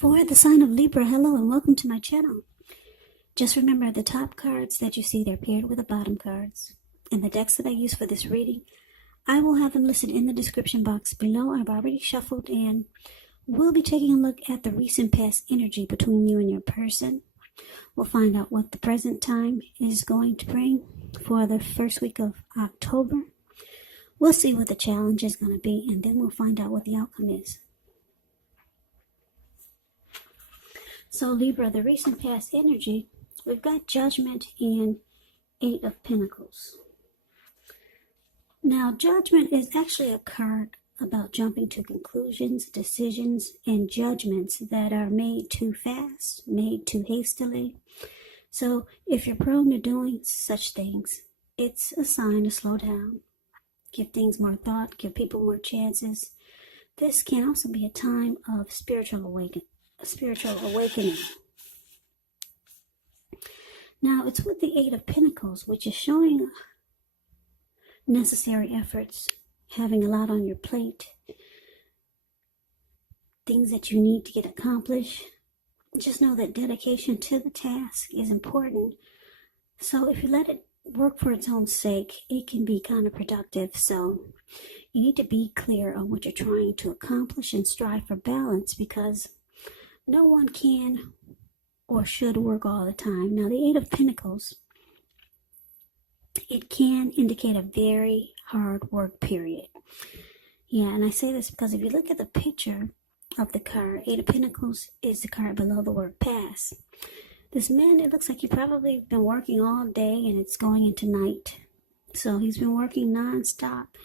For the sign of Libra, hello and welcome to my channel. Just remember the top cards that you see, they're paired with the bottom cards. And the decks that I use for this reading, I will have them listed in the description box below. I've already shuffled and we'll be taking a look at the recent past energy between you and your person. We'll find out what the present time is going to bring for the first week of October. We'll see what the challenge is going to be, and then we'll find out what the outcome is. So Libra, the recent past energy, we've got Judgment and Eight of Pentacles. Now, Judgment is actually a card about jumping to conclusions, decisions, and judgments that are made too fast, made too hastily. So if you're prone to doing such things, it's a sign to slow down. Give things more thought, give people more chances. This can also be a time of spiritual awakening. Now, it's with the Eight of Pentacles, which is showing necessary efforts, having a lot on your plate, things that you need to get accomplished. Just know that dedication to the task is important. So if you let it work for its own sake, it can be counterproductive. So you need to be clear on what you're trying to accomplish and strive for balance, because no one can or should work all the time. Now, the Eight of Pentacles, it can indicate a very hard work period. Yeah, and I say this because if you look at the picture of the card, Eight of Pentacles is the card below the word pass. This man, it looks like he's probably been working all day and it's going into night. So he's been working non-stop.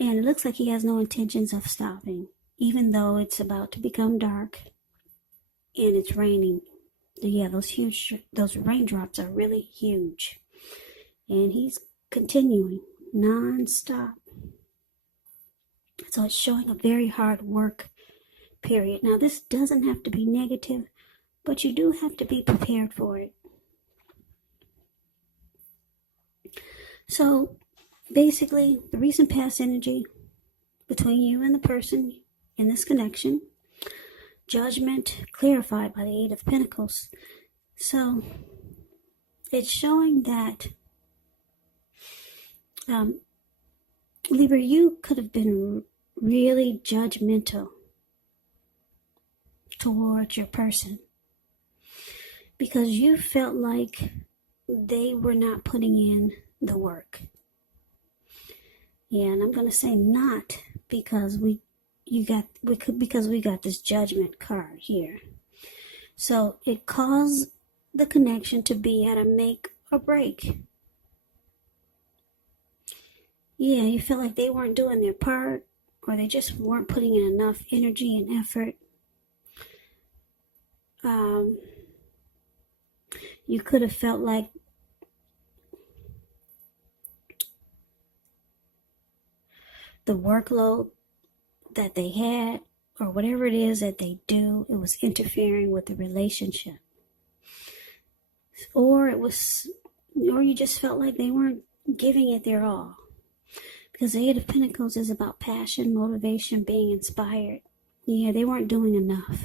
And it looks like he has no intentions of stopping, even though it's about to become dark and it's raining. Yeah, those raindrops are really huge. And he's continuing non-stop. So it's showing a very hard work period. Now, this doesn't have to be negative, but you do have to be prepared for it. So basically, the recent past energy between you and the person in this connection, Judgment clarified by the Eight of Pentacles. So it's showing that Libra, you could have been really judgmental towards your person because you felt like they were not putting in the work. Yeah, and I'm going to say not because we got this Judgment card here. So it caused the connection to be at a make or break. Yeah, you feel like they weren't doing their part, or they just weren't putting in enough energy and effort. You could have felt like the workload that they had, or whatever it is that they do, it was interfering with the relationship. Or you just felt like they weren't giving it their all. Because the Eight of Pentacles is about passion, motivation, being inspired. Yeah, they weren't doing enough.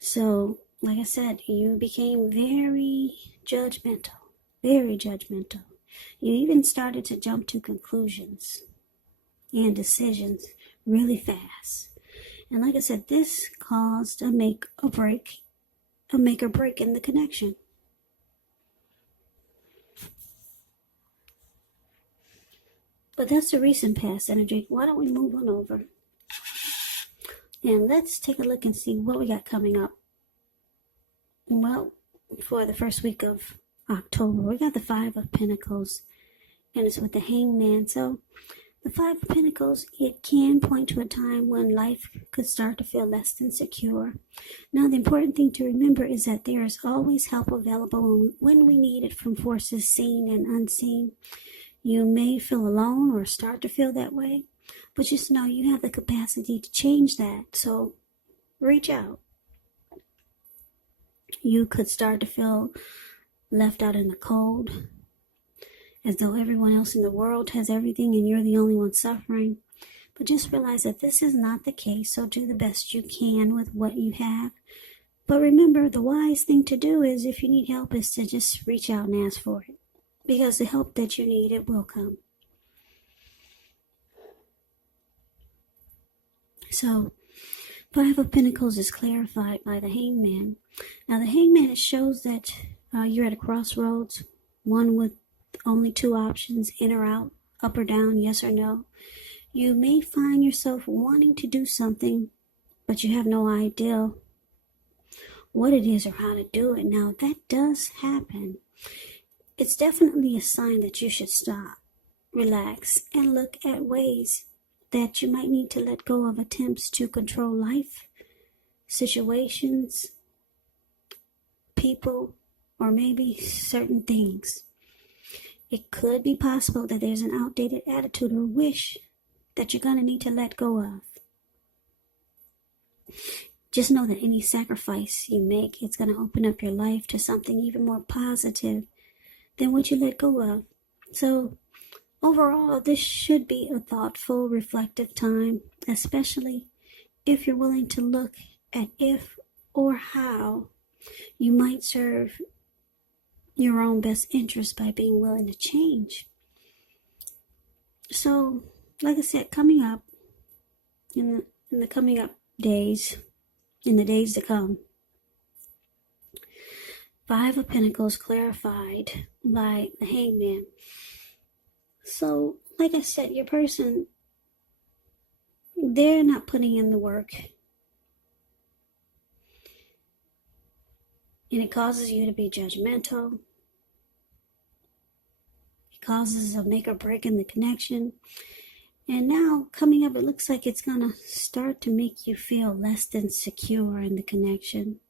So, like I said, you became very judgmental. Very judgmental. You even started to jump to conclusions and decisions really fast. And like I said, this caused a make or break in the connection. But that's the recent past energy. Why don't we move on over? And let's take a look and see what we got coming up. Well, for the first week of October, we got the Five of Pentacles. And it's with the Hanged Man. So the Five of Pentacles, it can point to a time when life could start to feel less than secure. Now, the important thing to remember is that there is always help available when we need it from forces seen and unseen. You may feel alone or start to feel that way, but just know you have the capacity to change that. So reach out. You could start to feel left out in the cold, as though everyone else in the world has everything and you're the only one suffering. But just realize that this is not the case, so do the best you can with what you have. But remember, the wise thing to do is, if you need help, is to just reach out and ask for it. Because the help that you need, it will come. So, Five of Pentacles is clarified by the Hangman. Now, the Hangman, it shows that you're at a crossroads, one with only two options, in or out, up or down, yes or no. You may find yourself wanting to do something, but you have no idea what it is or how to do it. Now, that does happen. It's definitely a sign that you should stop, relax, and look at ways that you might need to let go of attempts to control life, situations, people, or maybe certain things. It could be possible that there's an outdated attitude or wish that you're going to need to let go of. Just know that any sacrifice you make, it's going to open up your life to something even more positive than what you let go of. So, overall, this should be a thoughtful, reflective time, especially if you're willing to look at if or how you might serve your own best interest by being willing to change. So, like I said, coming up in the coming up days, in the days to come, Five of Pentacles clarified by the Hangman. So, like I said, your person, they're not putting in the work. And it causes you to be judgmental. It causes a make or break in the connection. And now, coming up, it looks like it's going to start to make you feel less than secure in the connection.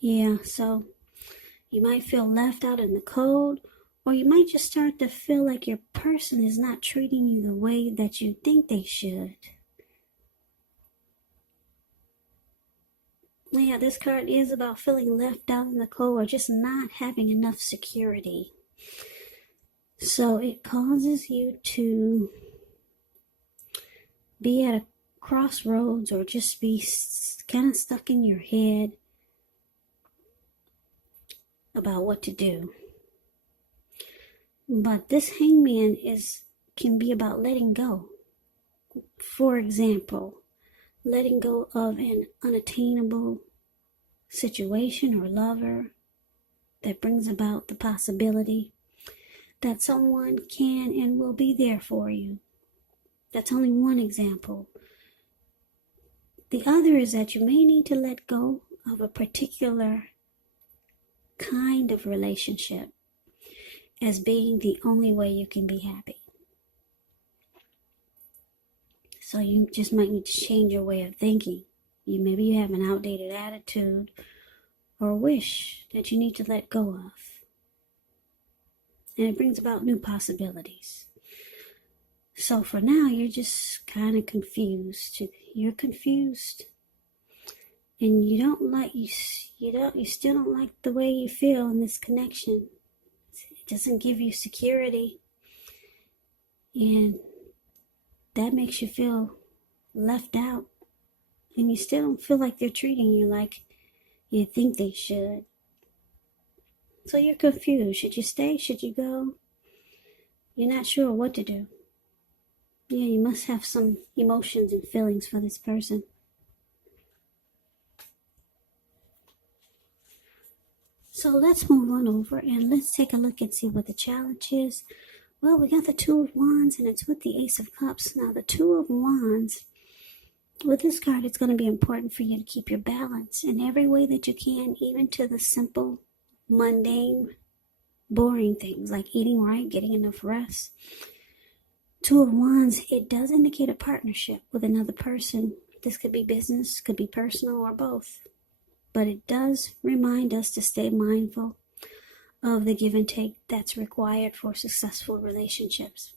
Yeah, so you might feel left out in the cold, or you might just start to feel like your person is not treating you the way that you think they should. Yeah, this card is about feeling left out in the cold or just not having enough security. So it causes you to be at a crossroads or just be kind of stuck in your head about what to do. But this Hangman can be about letting go. For example, letting go of an unattainable situation or lover that brings about the possibility that someone can and will be there for you. That's only one example. The other is that you may need to let go of a particular kind of relationship as being the only way you can be happy. So you just might need to change your way of thinking. Maybe you have an outdated attitude or wish that you need to let go of. And it brings about new possibilities. So for now, you're just kind of confused. You're confused. And you still don't like the way you feel in this connection. It doesn't give you security. And that makes you feel left out. And you still don't feel like they're treating you like you think they should. So you're confused. Should you stay? Should you go? You're not sure what to do. Yeah, you must have some emotions and feelings for this person. So let's move on over and let's take a look and see what the challenge is. Well, we got the Two of Wands and it's with the Ace of Cups. Now, the Two of Wands, with this card, it's going to be important for you to keep your balance in every way that you can, even to the simple, mundane, boring things like eating right, getting enough rest. Two of Wands, it does indicate a partnership with another person. This could be business, could be personal, or both. But it does remind us to stay mindful of the give and take that's required for successful relationships.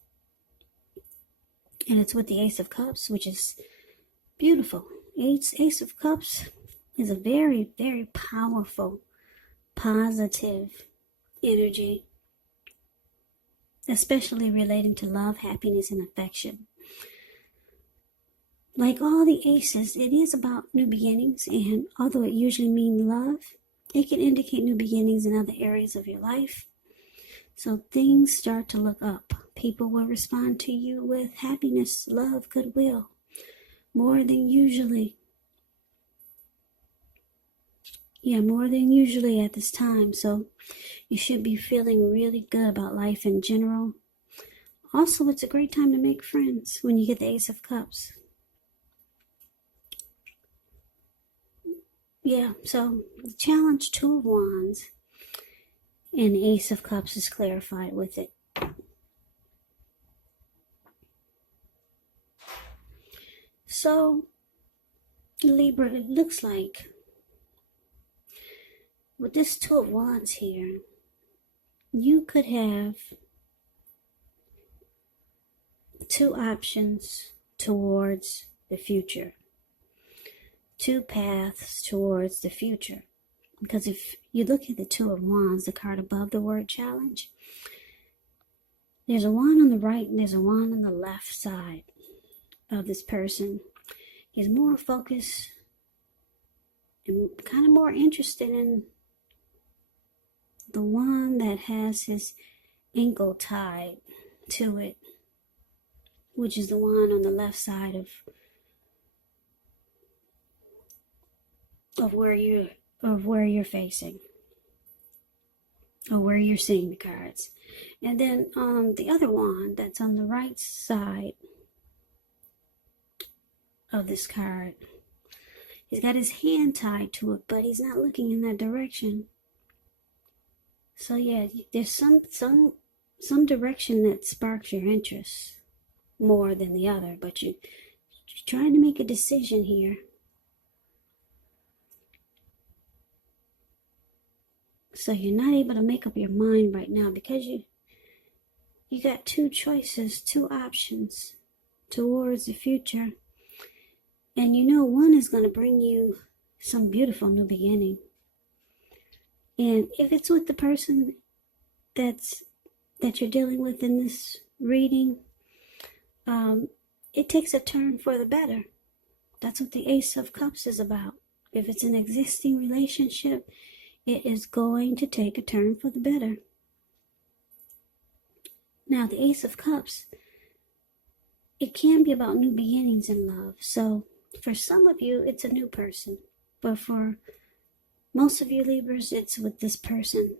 And it's with the Ace of Cups, which is beautiful. Ace of Cups is a very, very powerful, positive energy. especially relating to love, happiness, and affection. Like all the aces, it is about new beginnings, and although it usually means love, it can indicate new beginnings in other areas of your life. So things start to look up. People will respond to you with happiness, love, goodwill, more than usually. More than usually at this time. So you should be feeling really good about life in general. Also, it's a great time to make friends when you get the Ace of Cups. So the challenge, Two of Wands, and the Ace of Cups is clarified with it. So, Libra, it looks like with this Two of Wands here, you could have two options towards the future. Two paths towards the future. Because if you look at the Two of Wands, the card above the word challenge, there's a wand on the right and there's a wand on the left side of this person. He's more focused and kind of more interested in the one that has his ankle tied to it, which is the one on the left side of where you're facing, or where you're seeing the cards. And then the other wand that's on the right side of this card, he's got his hand tied to it, but he's not looking in that direction. So there's some direction that sparks your interest more than the other, but you're trying to make a decision here. So you're not able to make up your mind right now because you got two choices, two options towards the future. And one is going to bring you some beautiful new beginning. And if it's with the person that you're dealing with in this reading, it takes a turn for the better. That's what the Ace of Cups is about. If it's an existing relationship, it is going to take a turn for the better. Now, the Ace of Cups, it can be about new beginnings in love. So, for some of you, it's a new person. But for most of you Libras, it's with this person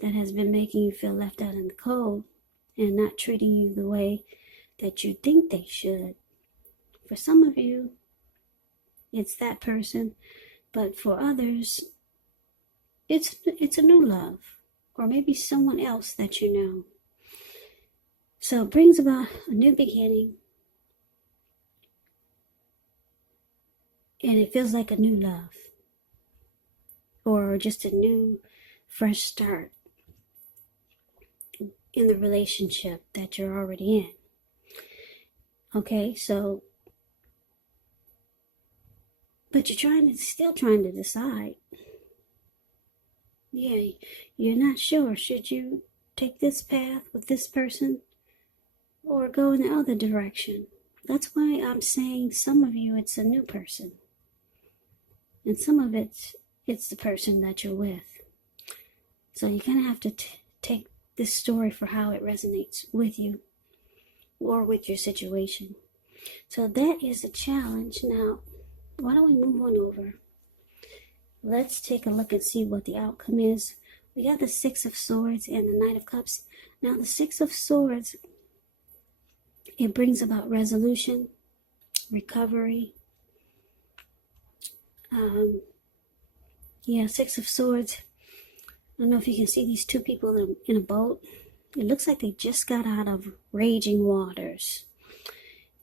that has been making you feel left out in the cold and not treating you the way that you think they should. For some of you, it's that person. But for others, it's a new love, or maybe someone else that you know. So it brings about a new beginning, and it feels like a new love, or just a new, fresh start in the relationship that you're already in. Okay, so, but you're still trying to decide. You're not sure. Should you take this path with this person or go in the other direction? That's why I'm saying some of you, it's a new person. And some of it's the person that you're with. So you kind of have to take this story for how it resonates with you or with your situation. So that is the challenge. Now, why don't we move on over? Let's take a look and see what the outcome is. We got the Six of Swords and the Knight of Cups. Now, the Six of Swords, it brings about resolution, recovery. Six of Swords. I don't know if you can see these two people in a boat. It looks like they just got out of raging waters.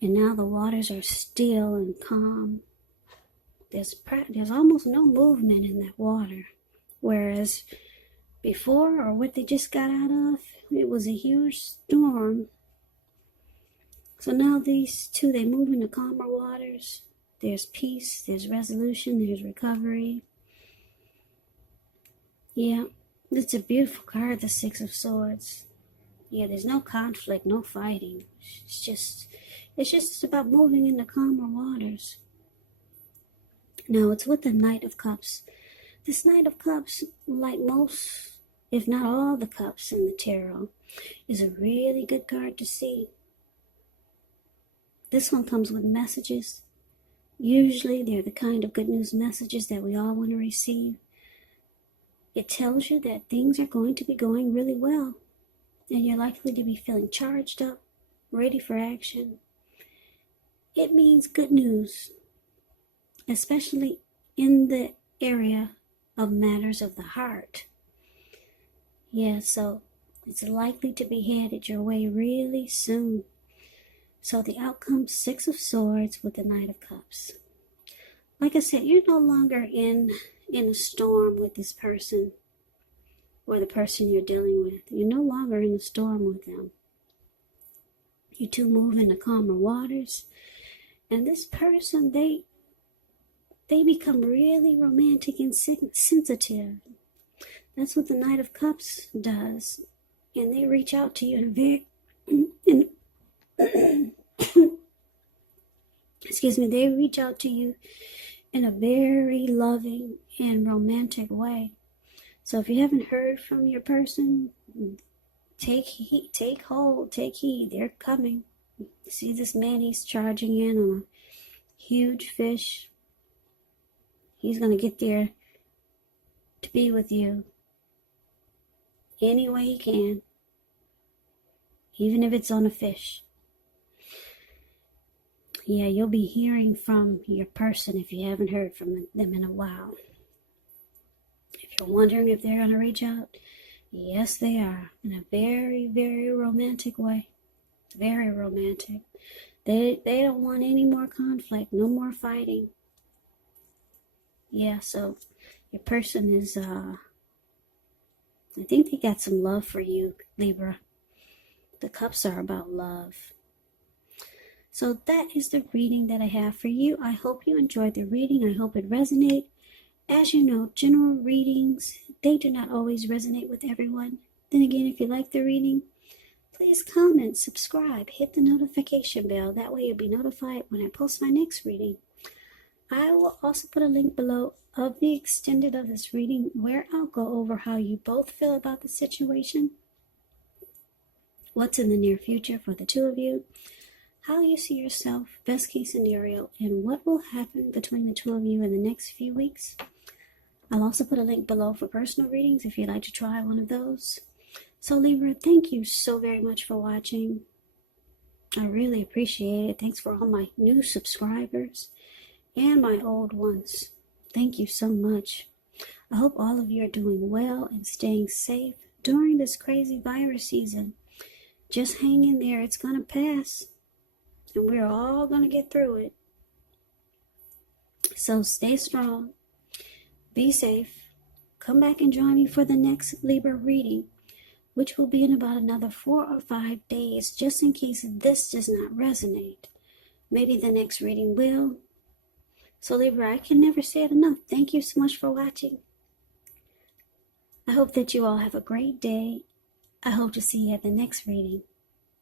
And now the waters are still and calm. There's almost no movement in that water. Whereas before, or what they just got out of, it was a huge storm. So now these two, they move into calmer waters. There's peace, there's resolution, there's recovery. Yeah, it's a beautiful card, the Six of Swords. Yeah, there's no conflict, no fighting. It's just about moving into calmer waters. Now it's with the Knight of Cups. This Knight of Cups, like most, if not all the cups in the tarot, is a really good card to see. This one comes with messages. Usually they're the kind of good news messages that we all want to receive. It tells you that things are going to be going really well, and you're likely to be feeling charged up, ready for action. It means good news, especially in the area of matters of the heart. Yeah, so it's likely to be headed your way really soon. So the outcome, Six of Swords with the Knight of Cups. Like I said, you're no longer in a storm with this person or the person you're dealing with. You're no longer in a storm with them. You two move into calmer waters. And this person, they become really romantic and sensitive. That's what the Knight of Cups does. And they reach out to you in a very... excuse me, they reach out to you in a very loving and romantic way. So if you haven't heard from your person, take hold, take heed. They're coming. See this man, he's charging in on a huge fish. He's going to get there to be with you any way he can, even if it's on a fish. Yeah, you'll be hearing from your person if you haven't heard from them in a while. If you're wondering if they're going to reach out, yes, they are, in a very, very romantic way. Very romantic. They don't want any more conflict, no more fighting. Yeah, so your person is, I think they got some love for you, Libra. The cups are about love. So that is the reading that I have for you. I hope you enjoyed the reading. I hope it resonated. As you know, general readings, they do not always resonate with everyone. Then again, if you like the reading, please comment, subscribe, hit the notification bell. That way you'll be notified when I post my next reading. I will also put a link below of the extended of this reading where I'll go over how you both feel about the situation, what's in the near future for the two of you, how you see yourself, best case scenario, and what will happen between the two of you in the next few weeks. I'll also put a link below for personal readings if you'd like to try one of those. So Libra, thank you so very much for watching. I really appreciate it. Thanks for all my new subscribers and my old ones. Thank you so much. I hope all of you are doing well and staying safe during this crazy virus season. Just hang in there. It's going to pass. And we're all going to get through it. So stay strong. Be safe. Come back and join me for the next Libra reading, which will be in about another 4 or 5 days, just in case this does not resonate. Maybe the next reading will. So Libra, I can never say it enough. Thank you so much for watching. I hope that you all have a great day. I hope to see you at the next reading.